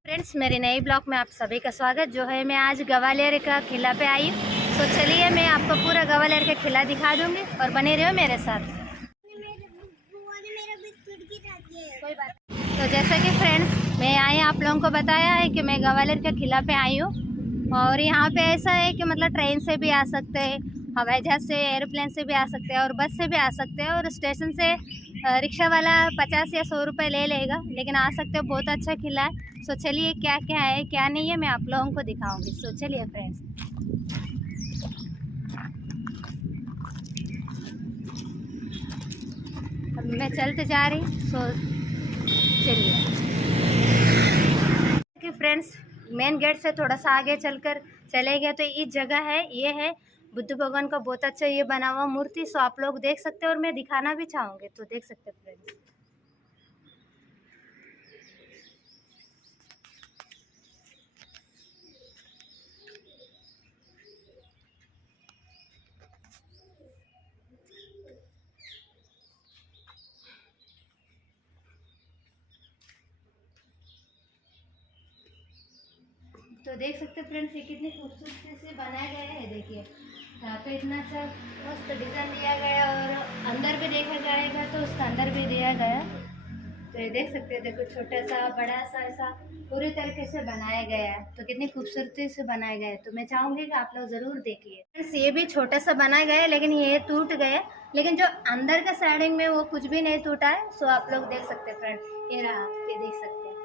Friends, मेरे नए blog में आप सभी का स्वागत। जो है मैं आज ग्वालियर का किला पे आई हूँ। तो चलिए मैं आपको पूरा ग्वालियर का किला दिखा दूंगी और बने रहो मेरे साथ। कोई बात। तो जैसा कि फ्रेंड्स मैं आए आप लोगों को बताया है कि मैं ग्वालियर के किला पे आई हूँ। और यहाँ पे ऐसा है कि मतलब ट्रेन से भी आ सकते हैं, हवाई जहाज़ से, एरोप्लेन से भी आ सकते हैं और बस से भी आ सकते हैं। और स्टेशन से रिक्शा वाला 50 या 100 रुपये ले लेगा, लेकिन आ सकते हो। बहुत अच्छा किला है। सो चलिए क्या क्या है क्या नहीं है मैं आप लोगों को दिखाऊंगी। सो चलिए फ्रेंड्स, अब मैं चलते जा रही। सो चलिए कि फ्रेंड्स मेन गेट से थोड़ा सा आगे चलकर चले गए तो ये जगह है, ये है बुद्ध भगवान का बहुत अच्छा ये बना हुआ मूर्ति। सो आप लोग देख सकते हैं और मैं दिखाना भी चाहूँगी, तो देख सकते हैं फ्रेंड्स। तो देख सकते हैं फ्रेंड्स, ये कितनी खूबसूरती से बनाया गया है। देखिए यहाँ पे इतना अच्छा मस्त डिज़ाइन दिया गया और अंदर भी देखा जाएगा तो उसका अंदर भी दिया गया। तो ये देख सकते हैं, देखो छोटा सा बड़ा सा ऐसा पूरी तरीके से बनाया गया है। तो कितनी खूबसूरती से बनाया गया है। तो मैं चाहूँगी कि आप लोग ज़रूर देखिए फ्रेंड्स। ये भी छोटा सा बनाया गया है लेकिन ये टूट गया, लेकिन जो अंदर का साइडिंग में वो कुछ भी नहीं टूटा है। सो आप लोग देख सकते हैं फ्रेंड, ये रहा, ये देख सकते हैं।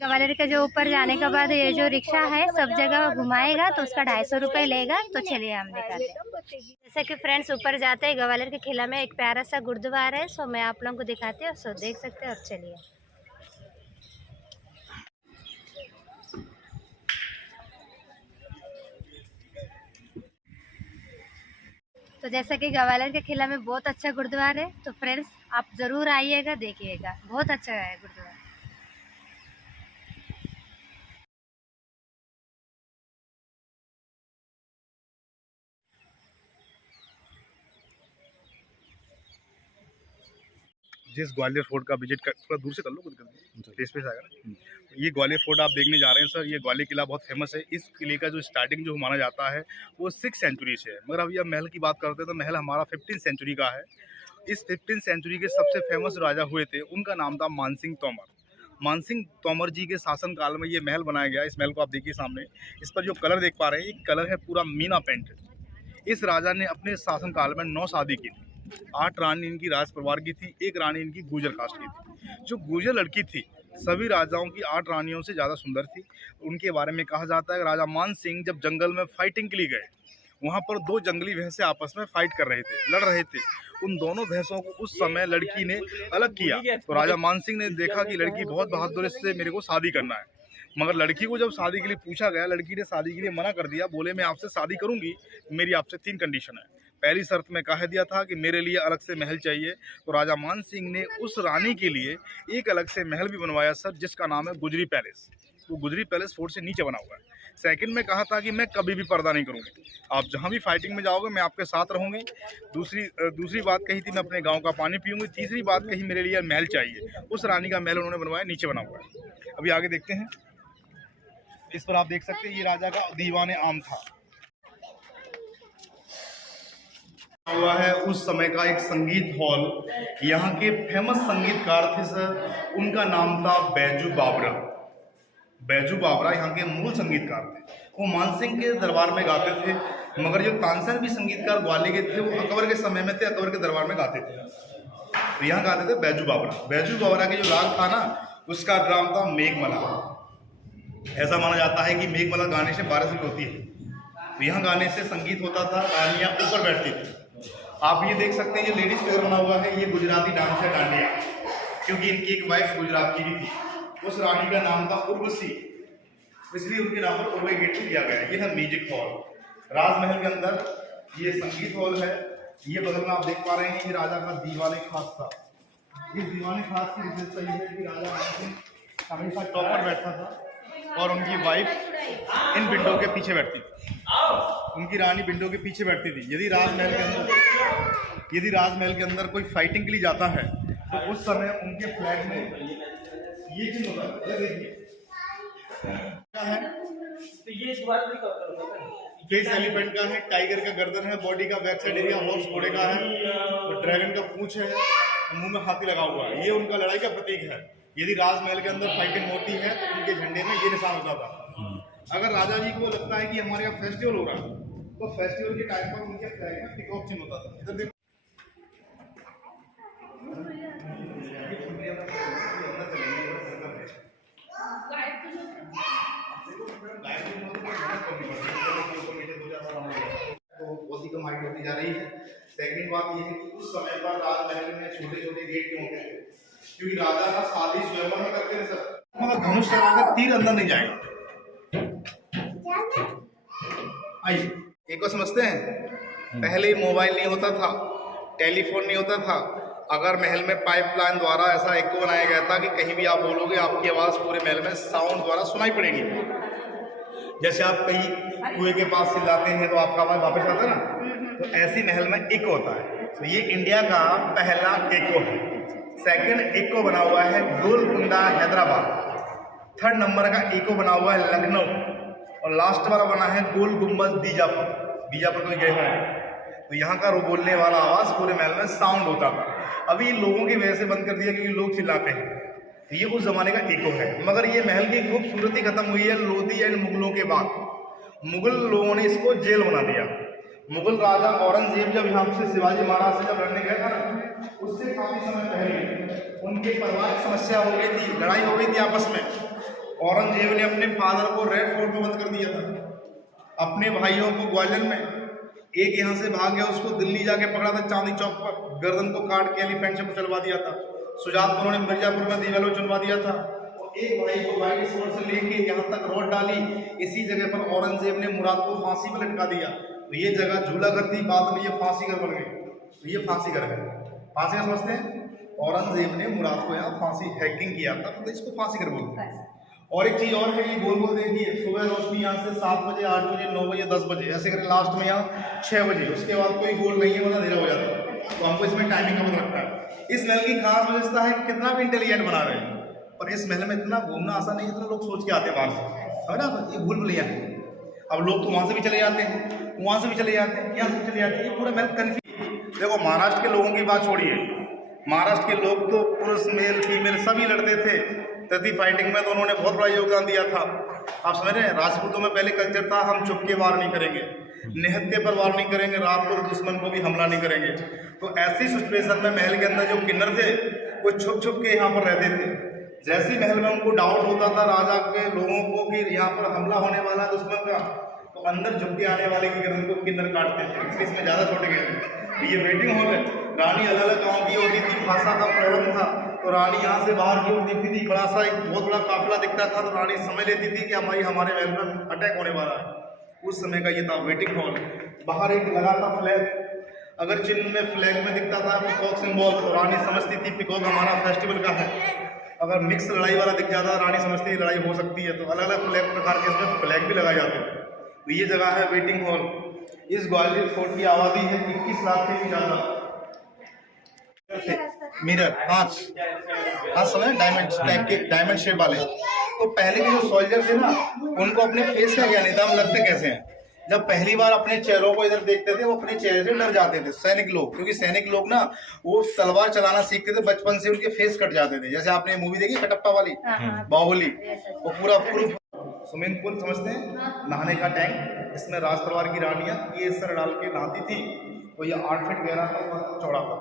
ग्वालियर के जो ऊपर जाने के बाद ये जो रिक्शा है सब जगह घुमाएगा तो उसका 250 रुपये लेगा। तो चलिए हम दिखाते हैं। जैसे कि फ्रेंड्स ऊपर जाते हैं ग्वालियर के किला में एक प्यारा सा गुरुद्वारा है। सो मैं आप लोगों को दिखाती हूँ। सो देख सकते हैं और चलिए। तो जैसा कि ग्वालियर के किला में बहुत अच्छा गुरुद्वारा है, तो फ्रेंड्स आप ज़रूर आइएगा, देखिएगा, बहुत अच्छा है गुरुद्वारा। जिस ग्वालियर फोर्ट का विजिट कर, थोड़ा दूर से कर लो, कुछ फेस पे आएगा। ये ग्वालियर फोर्ट आप देखने जा रहे हैं सर। ये ग्वालियर किला बहुत फेमस है। इस किले का जो स्टार्टिंग जो माना जाता है वो 6th सेंचुरी से है, मगर अभी अब महल की बात करते हैं तो महल हमारा 15th सेंचुरी का है। इस 15th सेंचुरी के सबसे फेमस राजा हुए थे, उनका नाम था मानसिंह तोमर। मानसिंह तोमर जी के शासन काल में ये महल बनाया गया। इस महल को आप देखिए सामने, इस पर जो कलर देख पा रहे हैं ये कलर है पूरा मीना पेंट। इस राजा ने अपने शासन काल में 9 शादी की थी। 8 रानी इनकी राज परिवार की थी, 1 रानी इनकी गुर्जर कास्ट की थी। जो गुर्जर लड़की थी सभी राजाओं की 8 रानियों से ज़्यादा सुंदर थी। उनके बारे में कहा जाता है कि राजा मान सिंह जब जंगल में फाइटिंग के लिए गए, वहाँ पर 2 जंगली भैंसें आपस में फाइट कर रहे थे, लड़ रहे थे। उन दोनों भैंसों को उस समय लड़की ने अलग किया। तो राजा मान सिंह ने देखा कि लड़की बहुत बहादुर है, इससे मेरे को शादी करना है। मगर लड़की को जब शादी के लिए पूछा गया, लड़की ने शादी के लिए मना कर दिया। बोले मैं आपसे शादी करूंगी, मेरी आपसे 3 कंडीशन है। पहली शर्त में कह दिया था कि मेरे लिए अलग से महल चाहिए। तो राजा मान सिंह ने उस रानी के लिए एक अलग से महल भी बनवाया सर, जिसका नाम है गुजरी पैलेस। वो गुजरी पैलेस फोर्ट से नीचे बना हुआ है। सेकंड में कहा था कि मैं कभी भी पर्दा नहीं करूंगी, आप जहां भी फाइटिंग में जाओगे मैं आपके साथ रहूंगी। दूसरी बात कही थी मैं अपने गांव का पानी पीऊंगी। तीसरी बात कही मेरे लिए महल चाहिए। उस रानी का महल उन्होंने बनवाया, नीचे बना हुआ है। अभी आगे देखते हैं। इस पर आप देख सकते हैं ये राजा का दीवाने आम था हुआ है। उस समय का एक संगीत हॉल, यहाँ के फेमस संगीतकार थे सर, उनका नाम था बैजू बावरा। बैजू बावरा यहाँ के मूल संगीतकार थे। वो मानसिंह के दरबार में गाते थे, मगर जो तानसेन भी संगीतकार ग्वालियर के थे वो अकबर के समय में थे, अकबर के दरबार में गाते थे। तो यहाँ गाते थे बैजू बावरा। बैजू बावरा के जो राग था ना, उसका नाम था मेघमला। ऐसा माना जाता है कि मेघमला गाने से बारिश भी होती है। तो यहाँ गाने से संगीत होता था, रानियाँ ऊपर बैठती थी। आप ये देख सकते हैं ये लेडीज फिगर बना हुआ है, ये गुजराती डांस है डांडिया, क्योंकि इनकी एक वाइफ गुजरात की भी थी। उस रानी का नाम था उर्वशी, इसलिए उनके नाम पर उर्वे गेट दिया गया है। ये है म्यूजिक हॉल। राजमहल के अंदर ये संगीत हॉल है। ये बगल में आप देख पा रहे हैं ये राजा का दीवाने खास था। इस दीवान खास की विशेषता ये है कि राजा मानसिंह हमेशा टॉप पर बैठता था और उनकी वाइफ इन विंडो के पीछे बैठती थी। उनकी रानी विंडो के पीछे बैठती थी। यदि राजमहल के अंदर कोई फाइटिंग के लिए जाता है तो उस समय उनके फ्लैग में ये चीज होता है, देखिए क्या है, फेस एलिफेंट का है, टाइगर का गर्दन है, बॉडी का बैक साइड एरिया हॉर्स घोड़े का है, तो ड्रैगन का पूंछ है, मुंह में हाथी लगा हुआ है। ये उनका लड़ाई का प्रतीक है। यदि राजमहल के अंदर फाइटिंग होती है तो उनके झंडे में ये निशान होता था। अगर राजा जी को लगता है कि हमारे यहाँ फेस्टिवल हो रहा है तो फेस्टिवल के टाइम पर उनके फ्लैग में पीकॉक चिन्ह होता था। इधर देखो तो बहुत ही कम हाइट होती जा रही है। सेकंड बात ये है कि उस समय पर राजमहल में छोटे छोटे गेट क्यों होते थे? क्योंकि राजा ना शादी स्वयंवर में करते थे सर, मतलब धनुष चलाकर तीर अंदर नहीं जाएगा। आइए एक को समझते हैं, पहले मोबाइल नहीं होता था, टेलीफोन नहीं होता था। अगर महल में पाइपलाइन द्वारा ऐसा इको बनाया गया था कि कहीं भी आप बोलोगे आपकी आवाज़ पूरे महल में साउंड द्वारा सुनाई पड़ेगी। जैसे आप कहीं कुएं के पास से जाते हैं तो आपका आवाज़ वापस आता है ना, तो ऐसी महल में इको होता है। तो ये इंडिया का पहला इको है। सेकंड इको बना हुआ है गोलकुंडा हैदराबाद। थर्ड नंबर का इको बना हुआ है लखनऊ। और लास्ट वाला बना है गोल गुम्बद बीजापुर। बीजापुर तो गए हैं, तो यहाँ का बोलने वाला आवाज़ पूरे महल में साउंड होता था। अभी लोगों की वजह से बंद कर दिया क्योंकि लोग चिल्लाते हैं। ये उस जमाने का इको है। मगर ये महल की खूबसूरती खत्म हुई है लोधी एंड मुगलों के बाद। मुगल लोगों ने इसको जेल बना दिया। मुगल राजा औरंगजेब जब यहाँ से शिवाजी महाराज से जब लड़ने गया था ना, उससे काफी समय पहले उनके पारिवारिक समस्या हो गई थी, लड़ाई हो गई थी आपस में। औरंगजेब ने अपने फादर को रेड फोर्ट में बंद कर दिया था, अपने भाइयों को ग्वालियर में। एक यहाँ से भाग गया, उसको दिल्ली जाके पकड़ा था चांदी चौक पर, गर्दन को काट के एलिफेंट से चलवा दिया था। सुजातपुर ने मिर्जापुर में दीवालों चुनवा दिया था। और एक भाई को वाइट स्वॉर्ड से लेके यहाँ तक रॉड डाली। इसी जगह पर औरंगजेब ने मुराद को फांसी पर लटका दिया। तो ये जगह झूला घर थी, बाद में ये फांसी घर बन गई। तो ये फांसी घर है। फांसी घर समझते हैं? औरंगजेब ने मुराद को यहाँ फांसी हैकिंग किया था, तो इसको फांसी घर बोलते हैं। और एक चीज और है, ये गोल गोल देखिए, सुबह रोशनी यहाँ से 7 बजे, 8 बजे, 9 बजे, 10 बजे, ऐसे करके लास्ट में यहाँ 6 बजे। उसके बाद कोई गोल नहीं है, मतलब अंधेरा हो जाता है। तो हमको इसमें टाइमिंग का पता लगता है। इस महल की खास विशेषता है कितना भी इंटेलिजेंट बना रहे हैं, पर इस महल में इतना घूमना आसान नहीं, इतना लोग सोच के आते हैं बाहर से, समझ ना? ये भूल भुलैया है। अब लोग तो वहाँ से भी चले जाते हैं, वहाँ से भी चले जाते हैं, यहाँ से भी चले जाते हैं। ये पूरा महल कन्फ्यूज। देखो महाराष्ट्र के लोगों की बात छोड़िए, महाराष्ट्र के लोग तो पुरुष मेल फीमेल सभी लड़ते थे तथी फाइटिंग में, तो उन्होंने बहुत बड़ा योगदान दिया था। आप समझ रहे हैं? राजपूतों में पहले कल्चर था हम छुप के वार नहीं करेंगे, निहत्थे पर वार नहीं करेंगे, रात को दुश्मन को भी हमला नहीं करेंगे। तो ऐसी सिचुएशन में महल के अंदर जो किन्नर थे वो छुप छुप के यहाँ पर रहते थे। जैसे महल में उनको डाउट होता था राजा के लोगों को कि यहाँ पर हमला होने वाला है दुश्मन का, तो अंदर झुक के आने वाले की गर्दन को किन्नर काटते थे, इसलिए इसमें ज़्यादा छोटे गए। ये वेटिंग हॉल है। रानी अलग अलग गाँव की होती थी, भाषा का प्रॉब्लम था, तो रानी यहाँ से बाहर की ओर दिखती थी, बड़ा सा एक बहुत बड़ा काफिला दिखता था, तो रानी समझ लेती थी कि हमारे महल पर अटैक होने वाला है। उस समय का ये था वेटिंग हॉल। बाहर एक लगा था फ्लैग, अगर चिन्ह में फ्लैग में दिखता था पिकॉक सिंबल, तो रानी समझती थी पिकॉक हमारा फेस्टिवल का है। अगर मिक्स लड़ाई वाला दिख जाता रानी समझती थी लड़ाई हो सकती है, तो अलग अलग फ्लैग प्रकार के इसमें फ्लैग भी लगाए जाते थे। तो ये जगह है वेटिंग हॉल। इस ग्वालियर फोर्ट की आबादी है 21 लाख से भी ज़्यादा। मिरर कांच समझ, डायमंड टाइप के, डायमंड शेप वाले। तो पहले के जो सोल्जर थे ना, उनको अपने फेस का ज्ञान नहीं था, हम लगते कैसे हैं। जब पहली बार अपने चेहरों को इधर देखते थे वो अपने चेहरे से डर जाते थे सैनिक लोग, क्योंकि सैनिक लोग ना वो तलवार चलाना सीखते थे बचपन से, उनके फेस कट जाते थे। जैसे आपने मूवी देखी कटप्पा वाली बाहुबली, वो पूरा स्विमिंग पूल समझते हैं, नहाने का टैंक, इसमें राज परिवार की रानियां ये सर डाल के नहाती थी। तो ये 8 फीट गहरा था, चौड़ा था,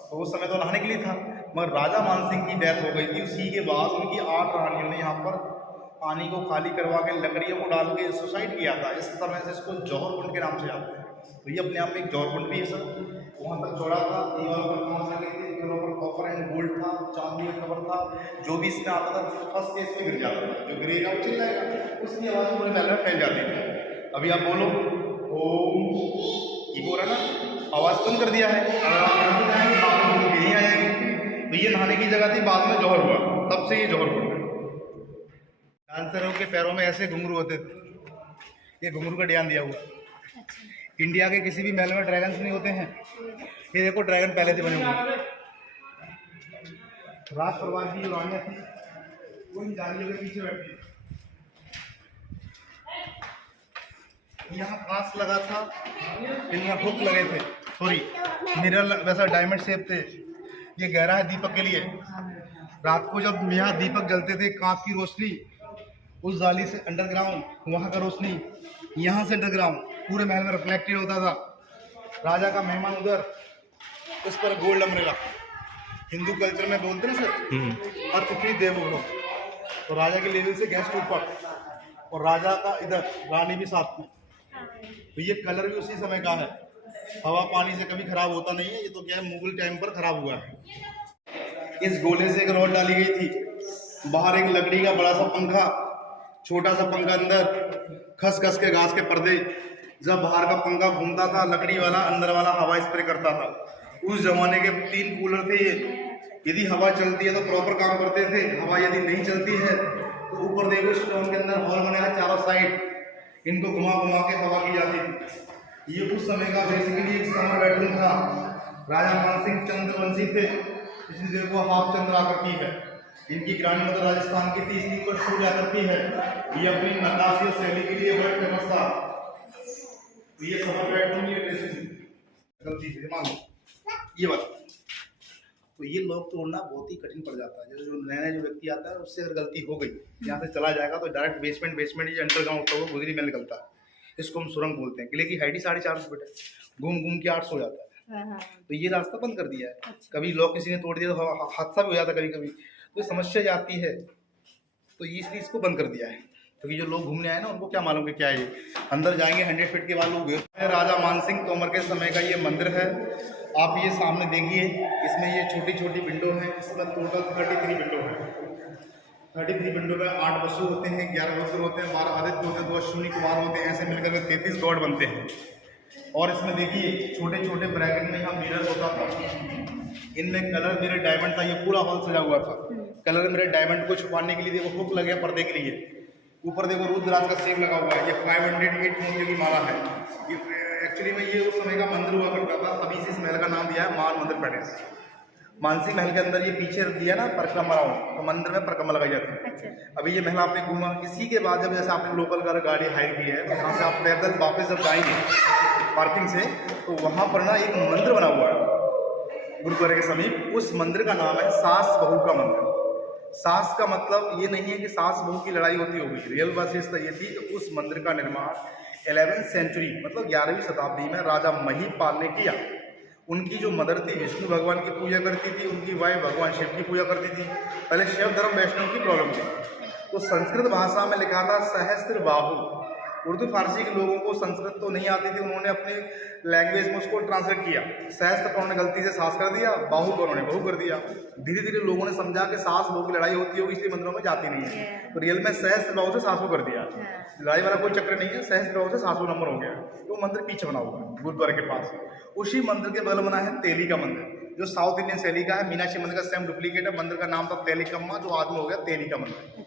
तो उस समय तो नहाने के लिए था। मगर राजा मानसिंह की डेथ हो गई थी, उसी के बाद उनकी 8 रानियों ने यहाँ पर पानी को खाली करवा के लकड़ियों को डाल के सुसाइड किया था। इस तरह से इसको जौहर कुंड के नाम से जानते हैं। तो ये अपने आप में एक जौहर कुंड भी है सर, वहाँ तक चौड़ा था, दीवारों पर कांच लगे थे, दीवारों पर कॉपर एंड गोल्ड था, चांदी का कवर था। जो भी इसमें आता था फर्स्ट केस में गिर जाता था, जो गिरेगा वो चिल्लाएगा, उसकी आवाज़ पूरे महल में फैल जाती थी। अभी आप बोलो ओम, ये बोल रहा ना, आवाज़ कम कर दिया है, यही आएगी। तो तो ये नहाने की जगह थी, बाद में जौहर हुआ, तब से ये जौहर हुआ। डांसरों के पैरों में ऐसे घुंघरू होते थे, ये घुंघरू का डिजाइन दिया हुआ। अच्छा। इंडिया के किसी भी महल में ड्रैगन्स नहीं होते हैं, ये देखो ड्रैगन पहले से बने हुए। राज परिवार की जो रानियां थी वो इन जालियों के पीछे बैठी। यहाँ कांच लगा था, इनमें हुक लगे थे, सॉरी मिरर, वैसा डायमंड शेप थे। ये गहरा है दीपक के लिए। रात को जब यहाँ दीपक जलते थे, कांच की रोशनी उस जाली से अंडरग्राउंड, वहाँ का रोशनी यहाँ से अंडरग्राउंड पूरे महल में रिफ्लेक्टेड होता था। राजा का मेहमान उधर, उस पर गोल्ड अम्ब्रेला। हिंदू कल्चर में बोलते ना सर, अतिथि देवो भव। तो राजा के लेवल से गेस्ट ऊपर और राजा का इधर, रानी भी साथ में। तो ये कलर भी उसी समय का है, हवा पानी से कभी खराब होता नहीं है। ये तो क्या है, मुगल टाइम पर खराब हुआ है। इस गोले से एक रॉड डाली गई थी, बाहर एक लकड़ी का बड़ा सा पंखा, छोटा सा पंखा अंदर, खस खस के घास के पर्दे। जब बाहर का पंखा घूमता था लकड़ी वाला, अंदर वाला हवा स्प्रे करता था। उस जमाने के 3 कूलर थे ये। यदि हवा चलती है तो प्रॉपर काम करते थे, हवा यदि नहीं चलती है तो ऊपर देखो स्टोन के अंदर हॉल बने हैं चारों साइड, इनको घुमा घुमा के हवा की जाती थी। ये उस समय का बेसिकली एक समर बेडरूम था। राजा मानसिंह चंद्रवंशी थे, इसलिए देखो हाफ चंद्र आकृति है। इनकी ग्रांड मदर राजस्थान की थी, इसलिए ऊपर शूट आकृति है। ये अपनी नक्काशी और शैली के लिए बड़ा फेमस था। तो ये समर बेडरूम, ये ड्रेसिंग गलती से मान लो ये बात। तो ये लॉक तोड़ना बहुत ही कठिन पड़ जाता है। जैसे जो नया जो व्यक्ति आता है उससे अगर गलती हो गई, यहाँ से चला जाएगा तो डायरेक्ट बेसमेंट ये अंडरग्राउंड होता है, गुजरी में निकलता है। इसको हम सुरंग बोलते हैं। किले की हाइट ही 4.5 फीट है, घूम घूम के 800 हो जाता है। तो ये रास्ता बंद कर दिया है। कभी लॉक किसी ने तोड़ दिया तो हादसा भी हो जाता है कभी कभी, तो समस्या जाती है। तो इसलिए इसको बंद कर दिया है, क्योंकि जो लोग घूमने आए ना उनको क्या मालूम कि क्या है ये। अंदर जाएंगे 100 फीट के बाद लोग। राजा मानसिंह तोमर के समय का ये मंदिर है। आप ये सामने देखिए, इसमें ये छोटी छोटी विंडो है। इसमें टोटल 33 विंडो है। 33 विंडो में 8 वसु होते हैं, 11 वसुर होते हैं, 12 आदित्य होते हैं, 2 अश्विनी कुमार होते हैं। ऐसे मिलकर के 33 गॉड बनते हैं। और इसमें देखिए छोटे छोटे ब्रैकेट में यहाँ मिरर होता था। इनमें कलर मेरे डायमंड था। ये पूरा हॉल सजा हुआ था। कलर मेरे डायमंड को छुपाने के लिए देखो हुक लगे पर्दे के लिए। ऊपर देखो रुद्राज का सेम लगा हुआ है। ये 508 मूल्य की माला है। ये एक्चुअली में ये उस समय का मंदिर हुआ करता था, तभी से इस महल का नाम दिया है मान मंदिर पैलेस। मानसी महल के अंदर ये पीछे दिया ना परिक्रमा राउंड, तो मंदिर में परिक्रमा लगाई जाती है। अच्छा। अभी ये महल आपने घूमा, इसी के बाद जब जैसे आपने लोकल गाड़ी हायर की है तो यहाँ से आप पैदल वापस जब जाएंगे पार्किंग से, तो वहाँ पर ना एक मंदिर बना हुआ है गुरुद्वारे के समीप। उस मंदिर का नाम है सास बहू का मंदिर। सास का मतलब ये नहीं है कि सास बहू की लड़ाई होती होगी। रियल विशेषता ये थी कि उस मंदिर का निर्माण 11वीं सेंचुरी मतलब 11वीं शताब्दी में राजा महिपाल ने किया। उनकी जो मदर थी विष्णु भगवान की पूजा करती थी, उनकी वाइफ भगवान शिव की पूजा करती थी। पहले शिव धर्म वैष्णव की प्रॉब्लम थी, तो संस्कृत भाषा में लिखा था सहस्त्रबाहु। उर्दू फारसी के लोगों को संस्कृत तो नहीं आती थी, उन्होंने अपने लैंग्वेज में उसको ट्रांसलेट किया। सहस्त्र को उन्होंने गलती से सास कर दिया, बाहु को उन्होंने बहु कर दिया। धीरे धीरे लोगों ने समझा कि सास बहू की लड़ाई होती होगी इसलिए मंदिरों में जाती नहीं है, तो रियल में सहस्त्र बाहु से सासू कर दिया। लड़ाई वाला कोई चक्कर नहीं है, सहस्त्र बाहु से सासू नंबर हो गया। तो मंदिर पीछे बना हुआ है गुरुद्वारे के पास। उसी मंदिर के बगल बना है तेली का मंदिर, जो साउथ इंडियन शैली का है। मीनाक्षी मंदिर का सेम डुप्लीकेट है। मंदिर का नाम था तेलिकम्मा, जो आज में हो गया तेली का मंदिर।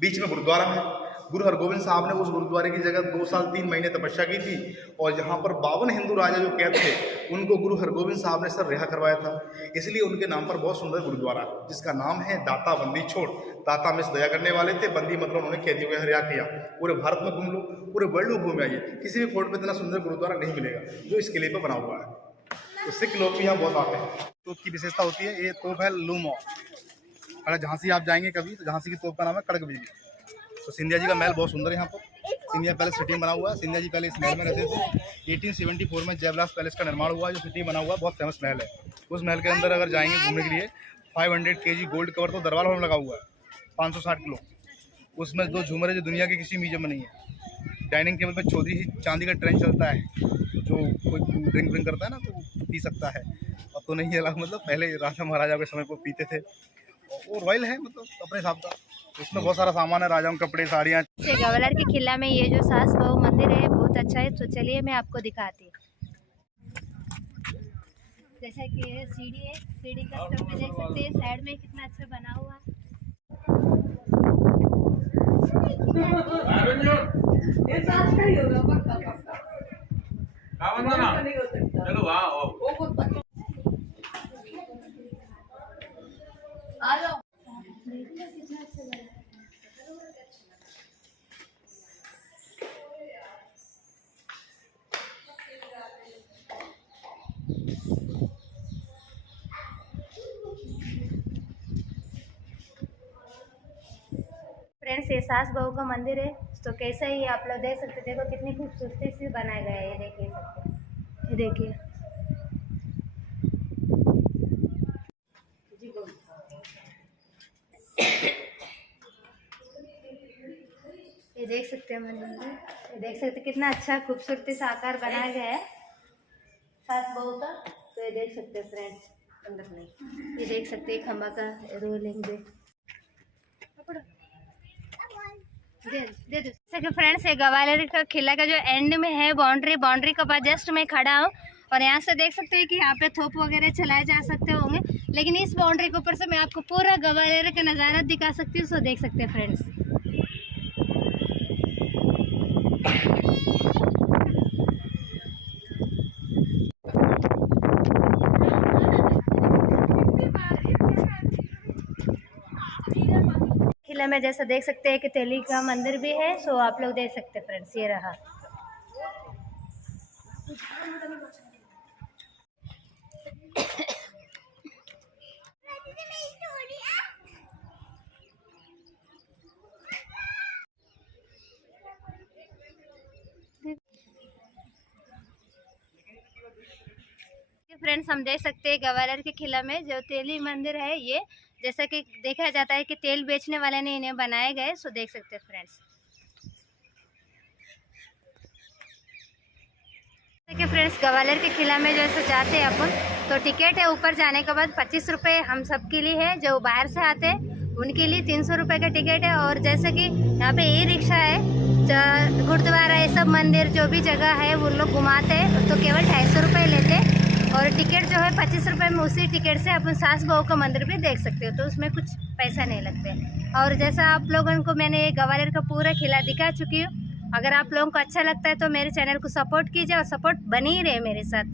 बीच में गुरुद्वारा है। गुरु हरगोविंद साहब ने उस गुरुद्वारे की जगह 2 साल 3 महीने तपस्या की थी, और जहाँ पर 52 हिंदू राजा जो कैद थे उनको गुरु हरगोविंद साहब ने सर रिहा करवाया था। इसलिए उनके नाम पर बहुत सुंदर गुरुद्वारा जिसका नाम है दाता बंदी छोड़। दाता में दया करने वाले थे, बंदी मतलब उन्होंने कैदियों को रिहा किया। पूरे भारत में घूम लो, पूरे वर्ल्ड में घूम आइए, किसी भी फोर्ट में इतना सुंदर गुरुद्वारा नहीं मिलेगा जो इस किले पर बना हुआ है। तो सिख लोग भी यहाँ बहुत आते हैं। तोप की विशेषता होती है, ये तोप है लूमो। अगर झांसी आप जाएंगे कभी तो झांसी की तोप का नाम है कड़क बिजली। तो सिंधिया जी का महल बहुत सुंदर है। यहाँ पर सिंधिया पैलेस सिटी में बना हुआ है। सिंधिया जी पहले इस महल में रहते थे। 1874 में जयविलास पैलेस का निर्माण हुआ, जो सिटी बना हुआ है, बहुत फेमस महल है। उस महल के अंदर अगर जाएंगे घूमने के लिए 500 kg गोल्ड कवर तो दरबार हॉल में लगा हुआ है, 560 किलो। उसमें 2 झूमर है जो दुनिया के किसी म्यूजियम में नहीं है। डाइनिंग टेबल पर चौधरी चांदी का ट्रेन चलता है, जो कोई ड्रिंक करता है ना तो पी सकता है। अब तो नहीं है, मतलब पहले राजा महाराजा के समय पर पीते थे। वो रॉयल है, मतलब अपने हिसाब का। इसमें बहुत सारा सामान है, राजाओं के कपड़े, साड़ियाँ। ग्वालियर के किला में ये जो सास बहू मंदिर है बहुत अच्छा है, तो चलिए मैं आपको दिखाती हूँ। जैसा कि ये सीढ़ी है, सीढ़ी का स्टॉप में देख सकते हैं साइड में कितना अच्छा बना हुआ है। चलो वाह फ्रेंड्स ये सास बहू का मंदिर है, तो कैसा ही आप लोग देख सकते, देखो कितनी खूबसूरती से बनाया गया है। ये देखिए सकते, ये देखिए ये देख सकते हैं मंदिर में, ये देख सकते कितना अच्छा खूबसूरती से आकार बनाया गया है सास बहू का। तो ये देख सकते हैं फ्रेंड्स, अंदर नहीं, ये देख सकते हैं खंबा का रोलिंग दे दे दो। जैसे फ्रेंड्स ये ग्वालियर का किला का जो एंड में है बाउंड्री के पास जस्ट मैं खड़ा हूँ, और यहाँ से देख सकते हैं कि यहाँ पे थोप वगैरह चलाए जा सकते होंगे, लेकिन इस बाउंड्री के ऊपर से मैं आपको पूरा ग्वालियर का नज़ारा दिखा सकती हूँ। सो देख सकते हैं फ्रेंड्स, किला में जैसा देख सकते हैं कि तेली का मंदिर भी है। सो आप लोग देख सकते हैं फ्रेंड्स, ये रहा। फ्रेंड्स हम देख सकते हैं ग्वालियर के किला में जो तेली मंदिर है, ये जैसा कि देखा जाता है कि तेल बेचने वाले ने इन्हें बनाए गए। सो देख सकते हैं फ्रेंड्स, देखिए फ्रेंड्स ग्वालियर के किला में जैसे जाते हैं अपन, तो टिकट है ऊपर जाने के बाद 25 रुपये हम सब के लिए है, जो बाहर से आते हैं उनके लिए 300 रुपये का टिकट है। और जैसे कि यहाँ पे ई रिक्शा है, गुरुद्वारा, ये सब मंदिर जो भी जगह है वो लोग घुमाते हैं, तो केवल 250 रुपये लेते हैं। और टिकट जो है 25 रुपये में, उसी टिकट से अपन सास बहू का मंदिर भी देख सकते हो, तो उसमें कुछ पैसा नहीं लगते। और जैसा आप लोगों को मैंने ग्वालियर का पूरा किला दिखा चुकी हूँ, अगर आप लोगों को अच्छा लगता है तो मेरे चैनल को सपोर्ट कीजिए और सपोर्ट बनी ही रहे मेरे साथ।